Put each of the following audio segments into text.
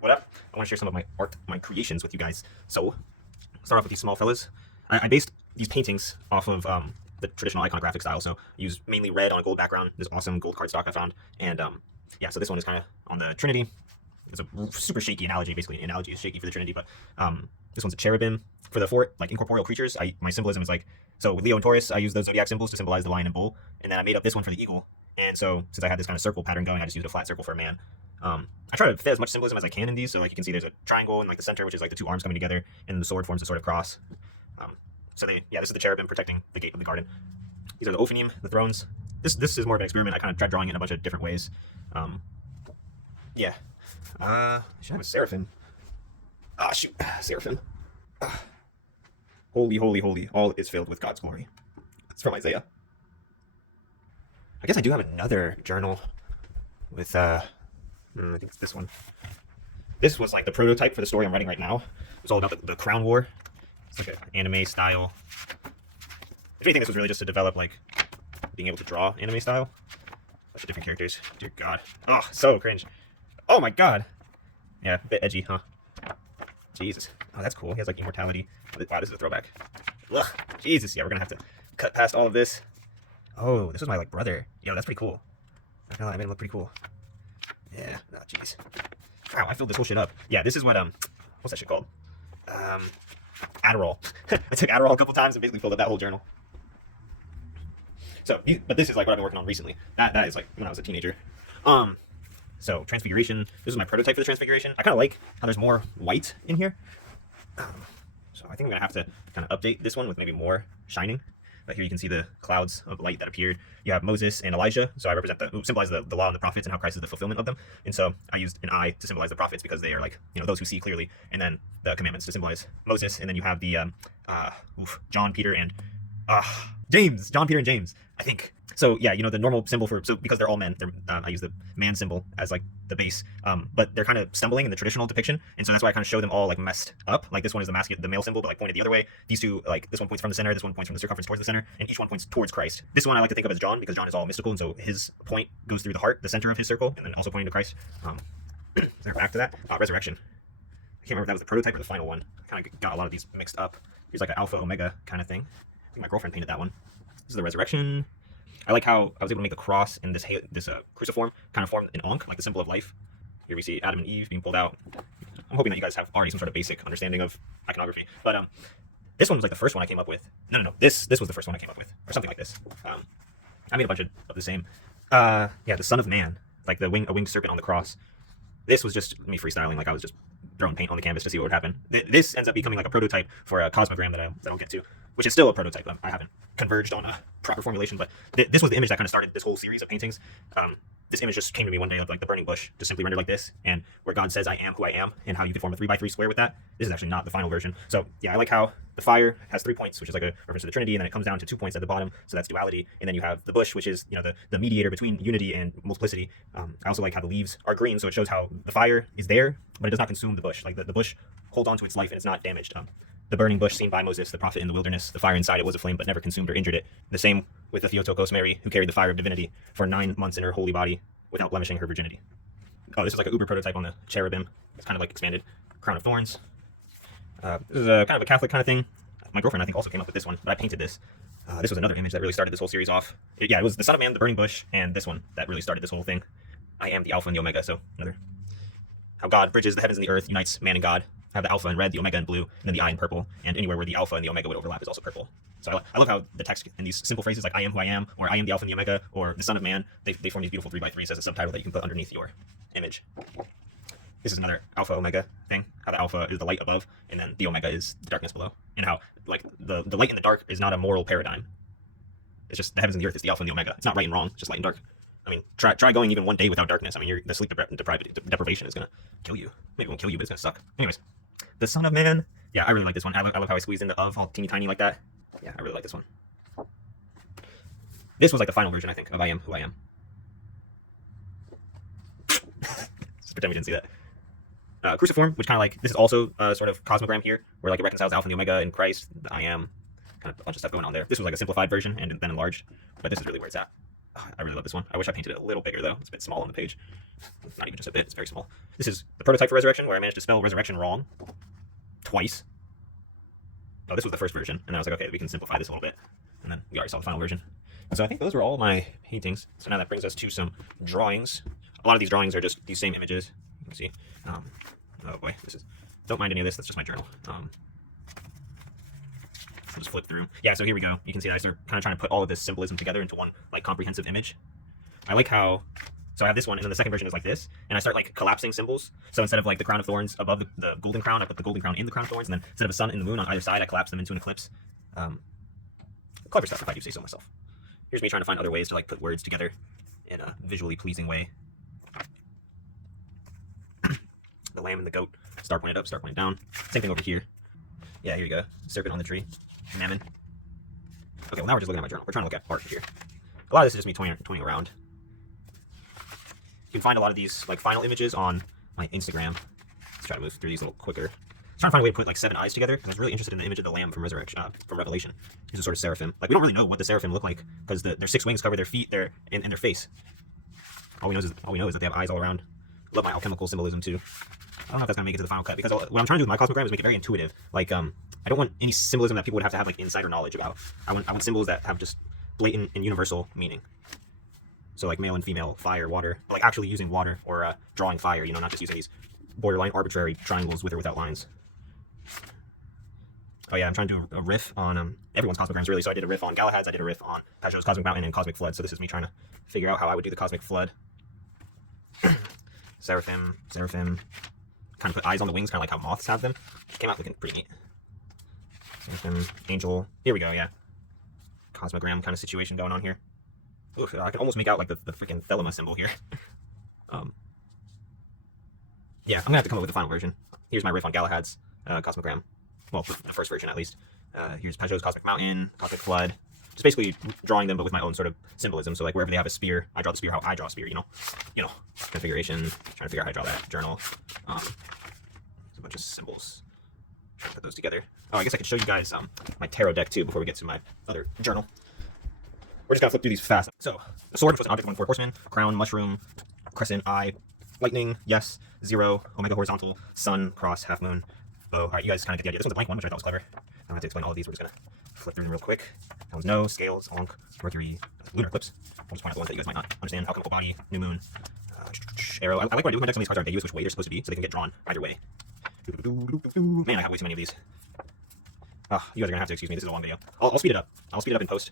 What up? I want to share some of my art, my creations with you guys. So, start off with these small fellas. I based these paintings off of the traditional iconographic style. So, I use mainly red on a gold background. This awesome gold cardstock I found, and yeah. So this one is kind of on the Trinity. It's a super shaky analogy. Basically, an analogy is shaky for the Trinity, but this one's a cherubim for the fort, like incorporeal creatures. My symbolism is like, so with Leo and Taurus, I use those zodiac symbols to symbolize the lion and bull, and then I made up this one for the eagle. And so since I had this kind of circle pattern going, I just used a flat circle for a man. I try to fit as much symbolism as I can in these. So like you can see, there's a triangle in like the center, which is like the two arms coming together, and the sword forms a sort of cross. This is the cherubim protecting the gate of the garden. These are the Ophanim, the thrones. This is more of an experiment. I kind of tried drawing it in a bunch of different ways. Yeah. I should have a seraphim. Ah, shoot, seraphim. Holy, holy, holy! All is filled with God's glory. It's from Isaiah. I guess I do have another journal with I think it's this one. This was like the prototype for the story I'm writing right now. It's all about the Crown War. It's like an anime style. If anything, this was really just to develop like being able to draw anime style. Bunch of different characters. Dear God. Oh, so cringe. Oh my God. Yeah, a bit edgy, huh? Jesus. Oh, that's cool. He has like immortality. Wow, this is a throwback. Ugh. Jesus. Yeah, we're gonna have to cut past all of this. Oh, this was my like brother. Yo, that's pretty cool. I feel like I made him look pretty cool. Yeah. Oh, jeez. Wow, I filled this whole shit up. Yeah, this is what what's that shit called? Adderall. I took Adderall a couple times and basically filled up that whole journal. So, but this is like what I've been working on recently. That is like when I was a teenager. So Transfiguration. This is my prototype for the Transfiguration. I kind of like how there's more white in here. So I think I'm gonna have to kind of update this one with maybe more shining. But here you can see the clouds of light that appeared. You have Moses and Elijah. So I represent symbolize the law and the prophets and how Christ is the fulfillment of them. And so I used an eye to symbolize the prophets because they are like, those who see clearly. And then the commandments to symbolize Moses. And then you have the John, Peter, and James. John, Peter, and James, I think. So yeah, the normal symbol because they're all men. I use the man symbol as like the base, but they're kind of stumbling in the traditional depiction, and so that's why I kind of show them all like messed up. Like this one is the male symbol, but like pointed the other way. These two, like this one points from the center, this one points from the circumference towards the center, and each one points towards Christ. This one I like to think of as John because John is all mystical, and so his point goes through the heart, the center of his circle, and then also pointing to Christ. Back to that resurrection. I can't remember if that was the prototype or the final one. I kind of got a lot of these mixed up. Here's like an alpha omega kind of thing. I think my girlfriend painted that one. This is the resurrection. I like how I was able to make the cross in this cruciform kind of form an ankh, like the symbol of life. Here we see Adam and Eve being pulled out. I'm hoping that you guys have already some sort of basic understanding of iconography. But this one was like the first one I came up with. No. This was the first one I came up with, or something like this. I made a bunch of the same. Yeah, the Son of Man, like a winged serpent on the cross. This was just me freestyling, like I was just throwing paint on the canvas to see what would happen. This ends up becoming like a prototype for a cosmogram that I'll get to, which is still a prototype. I haven't converged on a proper formulation, but this was the image that kind of started this whole series of paintings. This image just came to me one day of like the burning bush, just simply rendered like this, and where God says, "I am who I am," and how you can form a 3x3 square with that. This is actually not the final version. So yeah, I like how the fire has 3 points, which is like a reference to the Trinity, and then it comes down to 2 points at the bottom, so that's duality. And then you have the bush, which is the mediator between unity and multiplicity. I also like how the leaves are green, so it shows how the fire is there, but it does not consume the bush. Like the bush holds on to its life and it's not damaged. The burning bush seen by Moses, the prophet in the wilderness, the fire inside it was aflame but never consumed or injured it. The same with the Theotokos Mary, who carried the fire of divinity for 9 months in her holy body without blemishing her virginity. Oh, this is like an uber prototype on the cherubim. It's kind of like expanded crown of thorns. This is a kind of a Catholic kind of thing. My girlfriend, I think, also came up with this one, but I painted this. This was another image that really started this whole series off. It was the Son of Man, the burning bush, and this one that really started this whole thing. I am the Alpha and the Omega, so another. How God bridges the heavens and the earth, unites man and God. I have the Alpha in red, the Omega in blue, and then the I in purple. And anywhere where the Alpha and the Omega would overlap is also purple. So I love how the text in these simple phrases like "I am who I am," or "I am the Alpha and the Omega," or "the Son of Man," they form these beautiful 3x3s as a subtitle that you can put underneath your image. This is another Alpha Omega thing. How the Alpha is the light above, and then the Omega is the darkness below. And how like the light and the dark is not a moral paradigm. It's just the heavens and the earth is the Alpha and the Omega. It's not right and wrong. It's just light and dark. I mean, try going even one day without darkness. I mean, the sleep deprivation is gonna kill you. Maybe it won't kill you, but it's gonna suck. Anyways, the Son of Man. Yeah, I really like this one. I love how I squeezed in the of all teeny tiny like that. Yeah, I really like this one. This was like the final version, I think, of I am who I am. Just pretend we didn't see that. Cruciform, which kind of like, this is also a sort of cosmogram here, where like it reconciles Alpha and the Omega and Christ, the I am, kind of a bunch of stuff going on there. This was like a simplified version and then enlarged, but this is really where it's at. Oh, I really love this one. I wish I painted it a little bigger though. It's a bit small on the page. Not even just a bit, it's very small. This is the prototype for Resurrection, where I managed to spell Resurrection wrong twice. Oh, this was the first version, and then I was like, okay, we can simplify this a little bit. And then we already saw the final version. So I think those were all my paintings. So now that brings us to some drawings. A lot of these drawings are just these same images. You can see. Oh boy, don't mind any of this. That's just my journal. I'll just flip through. Yeah, so here we go. You can see that I start kind of trying to put all of this symbolism together into one like comprehensive image. I like how. So I have this one, and then the second version is like this, and I start like collapsing symbols. So instead of like the crown of thorns above the golden crown, I put the golden crown in the crown of thorns, and then instead of a sun and the moon on either side, I collapse them into an eclipse. Clever stuff, if I do say so myself. Here's me trying to find other ways to like put words together in a visually pleasing way. The lamb and the goat, star pointed up, star pointed down. Same thing over here. Yeah, here you go. Serpent on the tree. Mammon. Okay, well now we're just looking at my journal. We're trying to look at art here. A lot of this is just me toying around. You can find a lot of these like final images on my Instagram. Let's try to move through these a little quicker. I'm trying to find a way to put like 7 eyes together, because I was really interested in the image of the lamb from from Revelation. He's a sort of seraphim. Like we don't really know what the seraphim look like, because their 6 wings cover their feet, and their face. All we know is that they have eyes all around. Love my alchemical symbolism too. I don't know if that's gonna make it to the final cut, because what I'm trying to do with my cosmogram is make it very intuitive. Like I don't want any symbolism that people would have to have like insider knowledge about. I want symbols that have just blatant and universal meaning. So like male and female, fire, water, but like actually using water or drawing fire, you know, not just using these borderline arbitrary triangles with or without lines. Oh yeah, I'm trying to do a riff on everyone's cosmograms really. So I did a riff on Galahad's, I did a riff on Pajot's Cosmic Mountain and Cosmic Flood. So this is me trying to figure out how I would do the Cosmic Flood. Seraphim, kind of put eyes on the wings, kind of like how moths have them. Came out looking pretty neat. Seraphim, angel, here we go, yeah. Cosmogram kind of situation going on here. Look, I can almost make out like the freaking Thelema symbol here. Yeah, I'm gonna have to come up with the final version. Here's my riff on Galahad's Cosmogram. Well, the first version at least. Here's Pajot's Cosmic Mountain, Cosmic Flood. Just basically drawing them, but with my own sort of symbolism. So like wherever they have a spear, I draw the spear how I draw a spear. You know, configuration. Trying to figure out how I draw that journal. There's a bunch of symbols. Trying to put those together. Oh, I guess I could show you guys my tarot deck too before we get to my other journal. We're just gonna flip through these fast. So, the sword was an object of 4 horsemen, crown, mushroom, crescent, eye, lightning, yes, 0, omega horizontal, sun, cross, half moon, bow. Alright, you guys kind of get the idea. This one's a blank one, which I thought was clever. I don't have to explain all of these. We're just gonna flip through them real quick. That one's no, scales, onk, Mercury, lunar eclipse. I'll just point out the ones that you guys might not understand. Alchemical body, new moon, arrow. I like what I do with my decks on these cards are ambiguous which way they're supposed to be, so they can get drawn either way. Man, I have way too many of these. Oh, you guys are gonna have to excuse me. This is a long video. I'll speed it up. I'll speed it up in post.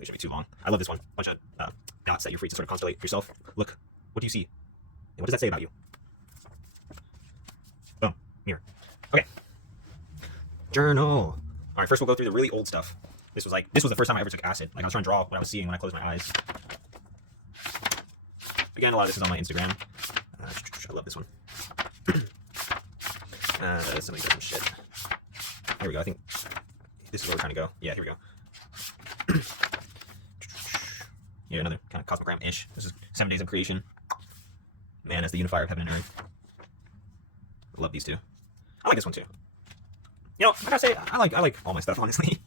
It should be too long. I love this one. Bunch of dots that you're free to sort of constellate yourself. Look, what do you see? And what does that say about you? Boom, mirror. Okay. Journal. All right, first we'll go through the really old stuff. This was the first time I ever took acid. Like I was trying to draw what I was seeing when I closed my eyes. Again, a lot of this is on my Instagram. I love this one. Some of these different shit. Here we go. I think this is where we're trying to go. Yeah, here we go. Here, another kind of cosmogram-ish. This is 7 Days of Creation. Man as the unifier of heaven and earth. I love these two. I like this one too. You know, I gotta say, I like all my stuff, honestly.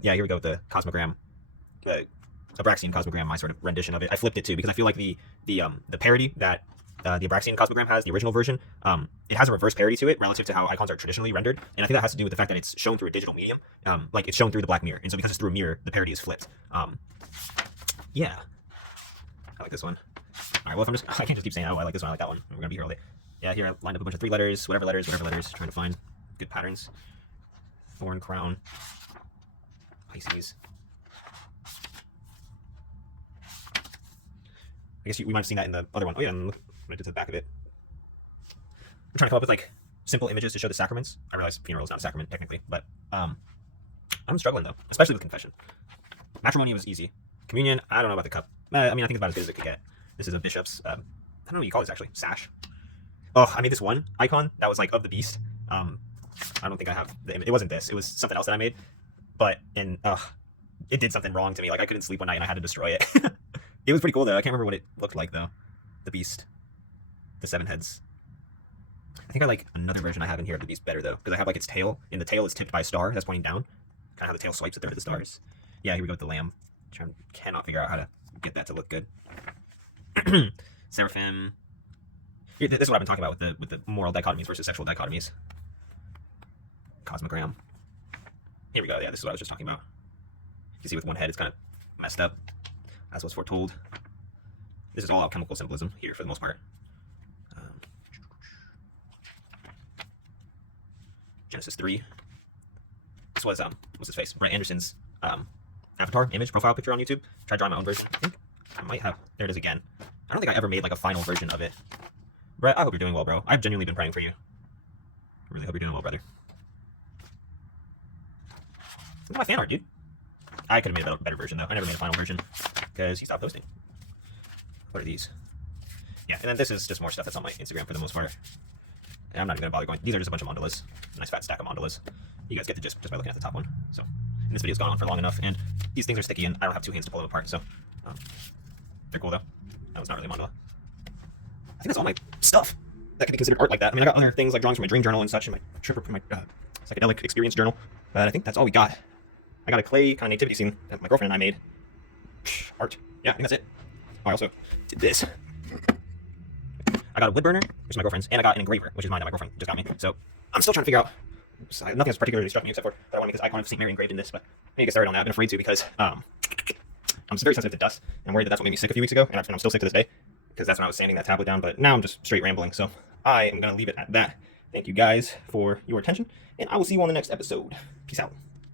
Yeah, here we go with the cosmogram. Abraxian cosmogram, my sort of rendition of it. I flipped it too because I feel like the parody that the Abraxian cosmogram has, the original version, it has a reverse parody to it relative to how icons are traditionally rendered, and I think that has to do with the fact that it's shown through a digital medium, like it's shown through the black mirror, and so because it's through a mirror, the parody is flipped. Yeah, I like this one. All right, well, if I'm just, I can't just keep saying, oh, I like this one, I like that one. We're gonna be here all day. Yeah, here I lined up a bunch of 3 letters, whatever letters, trying to find good patterns. Thorn, crown, Pisces. I guess we might have seen that in the other one. Oh yeah, I'm gonna do to the back of it. I'm trying to come up with like simple images to show the sacraments. I realize funeral is not a sacrament technically, but I'm struggling though, especially with confession. Matrimony was easy. Communion, I don't know about the cup. I mean, I think it's about as good as it could get. This is a bishop's, I don't know what you call this actually, sash. Oh, I made this one icon that was like of the beast. I don't think I have the image. It wasn't this. It was something else that I made. But it did something wrong to me. Like I couldn't sleep one night and I had to destroy it. It was pretty cool though. I can't remember what it looked like though. The beast, the 7 heads. I think I like another version I have in here of the beast better though, because I have like its tail, and the tail is tipped by a star that's pointing down. Kind of how the tail swipes at the stars. Yeah, here we go with the lamb. Cannot figure out how to get that to look good. Seraphim. This is what I've been talking about with the moral dichotomies versus sexual dichotomies. Cosmogram. Here we go. Yeah, this is what I was just talking about. You can see with one head, it's kind of messed up. That's what's foretold. This is all alchemical symbolism here for the most part. Genesis 3. This was what's his face? Brett Anderson's avatar image profile picture on YouTube. Tried drawing my own version. I think I might have. There it is again. I don't think I ever made like a final version of it. Brett, I hope you're doing well, bro. I've genuinely been praying for you. I really hope you're doing well, brother. Look at my fan art, dude. I could have made a better version though. I never made a final version because he stopped posting. What are these? Yeah, and then this is just more stuff that's on my Instagram for the most part. And I'm not even gonna bother going. These are just a bunch of mandalas. A nice fat stack of mandalas. You guys get the gist just by looking at the top one. So, and this video's gone on for long enough, and these things are sticky, and I don't have two hands to pull them apart. So, they're cool though. That was not really mandala. I think that's all my stuff that can be considered art like that. I mean, I got other things like drawings from my dream journal and such, and my trip from my psychedelic experience journal. But I think that's all we got. I got a clay kind of nativity scene that my girlfriend and I made. Art. Yeah, I think that's it. Oh, I also did this. I got a wood burner, which is my girlfriend's, and I got an engraver, which is mine that my girlfriend just got me. So I'm still trying to figure out. Nothing has particularly struck me except for that I want to get this icon of St. Mary engraved in this, but I need to get started on that. I've been afraid to because I'm very sensitive to dust. I'm worried that that's what made me sick a few weeks ago, and I'm still sick to this day because that's when I was sanding that tablet down. But now I'm just straight rambling, so I am going to leave it at that. Thank you guys for your attention, and I will see you on the next episode. Peace out.